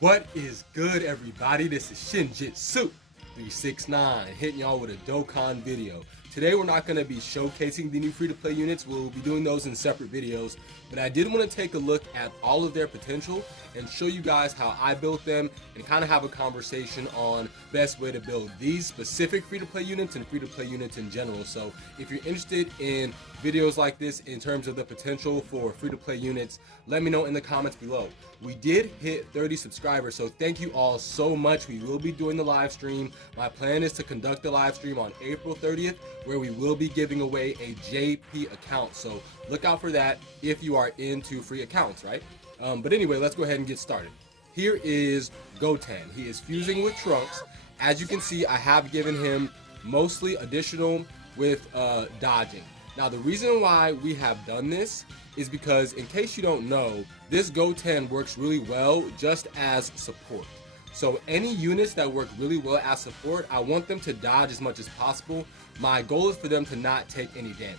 What is good, everybody? This is SHINJIITSU 369 hitting y'all with a Dokkan video. Today we're not going to be showcasing the new free-to-play units. We'll be doing those in separate videos, but I did want to take a look at all of their potential and show you guys how I built them and kind of have a conversation on best way to build these specific free-to-play units and free-to-play units in general. So if you're interested in videos like this in terms of the potential for free-to-play units, let me know in the comments below. We did hit 30 subscribers, so thank you all so much. We will be doing the live stream. My plan is to conduct the live stream on April 30th, where we will be giving away a JP account. So look out for that if you are into free accounts, right? But anyway, let's go ahead and get started. Here is Goten. He is fusing with Trunks. As you can see, I have given him mostly additional with dodging. Now, the reason why we have done this is because, in case you don't know, this Goten works really well just as support. So any units that work really well as support, I want them to dodge as much as possible. My goal is for them to not take any damage.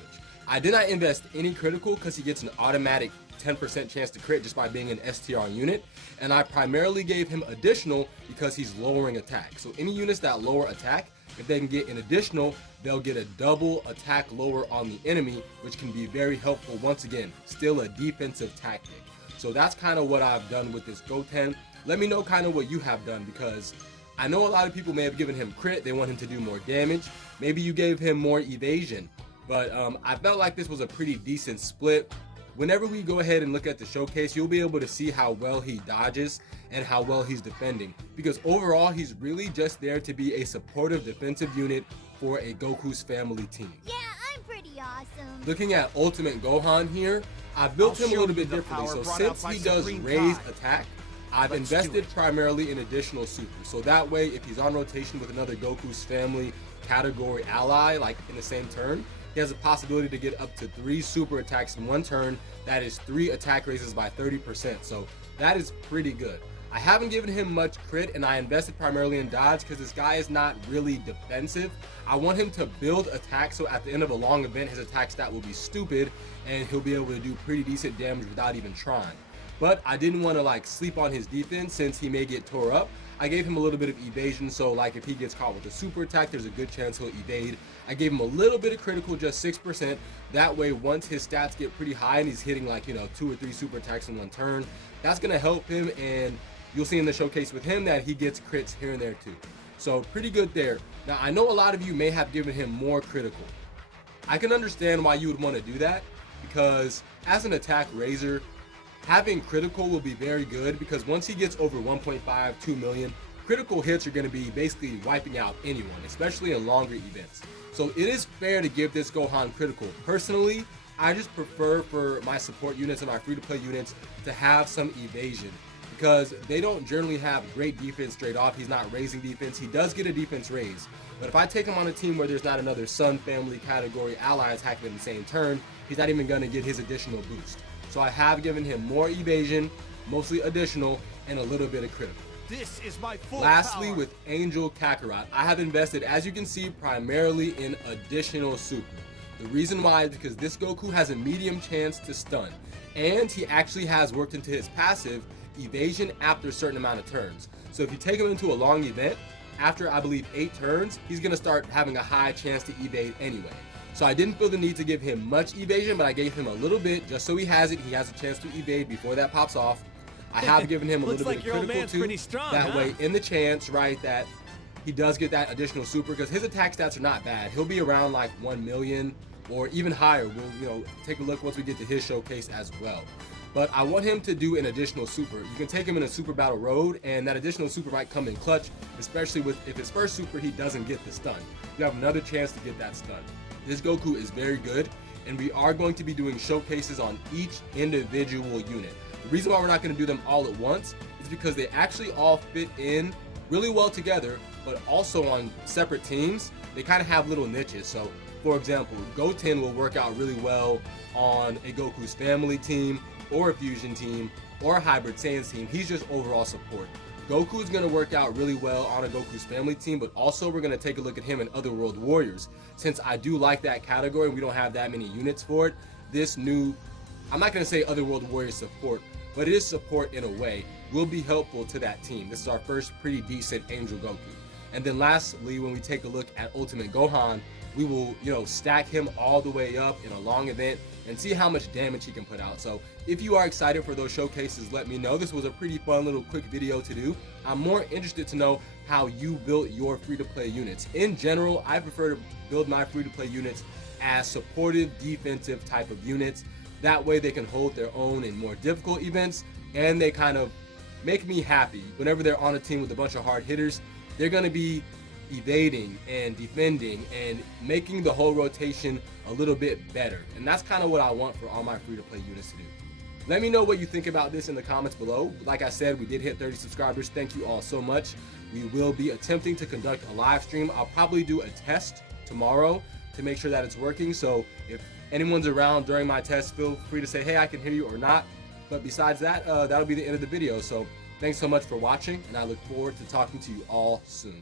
I did not invest any critical because he gets an automatic 10% chance to crit just by being an STR unit, and I primarily gave him additional because he's lowering attack. So any units that lower attack, if they can get an additional, they'll get a double attack lower on the enemy, which can be very helpful. Once again, still a defensive tactic. So that's kind of what I've done with this Goten. Let me know kind of what you have done, because I know a lot of people may have given him crit. They want him to do more damage. Maybe you gave him more evasion, but I felt like this was a pretty decent split. Whenever we go ahead and look at the showcase, you'll be able to see how well he dodges and how well he's defending, because overall he's really just there to be a supportive defensive unit for a Goku's family team. Yeah, I'm pretty awesome. Looking at Ultimate Gohan here, I built him a little bit differently. So since he does raise attack, I've invested primarily in additional super. So that way, if he's on rotation with another Goku's family category ally, like in the same turn, he has a possibility to get up to 3 super attacks in one turn. That is 3 attack raises by 30%. So that is pretty good. I haven't given him much crit, and I invested primarily in dodge because this guy is not really defensive. I want him to build attack, so at the end of a long event, his attack stat will be stupid and he'll be able to do pretty decent damage without even trying. But I didn't want to like sleep on his defense since he may get tore up. I gave him a little bit of evasion, so like if he gets caught with a super attack, there's a good chance he'll evade. I gave him a little bit of critical, just 6%. That way, once his stats get pretty high and he's hitting like, 2 or 3 super attacks in one turn, that's gonna help him, and you'll see in the showcase with him that he gets crits here and there too. So pretty good there. Now, I know a lot of you may have given him more critical. I can understand why you would want to do that, because as an attack raiser, having critical will be very good, because once he gets over 1.5, 2 million, critical hits are going to be basically wiping out anyone, especially in longer events. So it is fair to give this Gohan critical. Personally, I just prefer for my support units and my free-to-play units to have some evasion, because they don't generally have great defense straight off. He's not raising defense. He does get a defense raise, but if I take him on a team where there's not another Sun family category ally attacking in the same turn, he's not even going to get his additional boost. So I have given him more evasion, mostly additional, and a little bit of critical. This is my full Lastly, power. with Angel Kakarot, I have invested, as you can see, primarily in additional super. The reason why is because this Goku has a medium chance to stun, and he actually has worked into his passive evasion after a certain amount of turns. So if you take him into a long event, after I believe 8 turns, he's going to start having a high chance to evade anyway. So I didn't feel the need to give him much evasion, but I gave him a little bit just so he has it. He has a chance to evade before that pops off. I have given him a little bit of critical too. That way, in the chance, right, that he does get that additional super, because his attack stats are not bad. He'll be around like 1 million or even higher. We'll, take a look once we get to his showcase as well. But I want him to do an additional super. You can take him in a super battle road, and that additional super might come in clutch, especially if his first super he doesn't get the stun. You have another chance to get that stun. This Goku is very good, and we are going to be doing showcases on each individual unit. The reason why we're not going to do them all at once is because they actually all fit in really well together, but also on separate teams, they kind of have little niches. So, for example, Goten will work out really well on a Goku's family team, or a fusion team, or a hybrid Saiyans team. He's just overall support. Goku is going to work out really well on a Goku's family team, but also we're going to take a look at him in Otherworld Warriors. Since I do like that category and we don't have that many units for it, this new, I'm not going to say Otherworld Warriors support, but it is support in a way, will be helpful to that team. This is our first pretty decent Angel Goku. And then lastly, when we take a look at Ultimate Gohan, we will, stack him all the way up in a long event and see how much damage he can put out. So if you are excited for those showcases, let me know. This was a pretty fun little quick video to do. I'm more interested to know how you built your free-to-play units. In general, I prefer to build my free-to-play units as supportive defensive type of units. That way they can hold their own in more difficult events, and they kind of make me happy. Whenever they're on a team with a bunch of hard hitters, they're going to be evading and defending and making the whole rotation a little bit better. And that's kind of what I want for all my free-to-play units to do. Let me know what you think about this in the comments below. Like I said, we did hit 30 subscribers. Thank you all so much. We will be attempting to conduct a live stream. I'll probably do a test tomorrow to make sure that it's working. So if anyone's around during my test, feel free to say, hey, I can hear you or not. But besides that, that'll be the end of the video. So thanks so much for watching, and I look forward to talking to you all soon.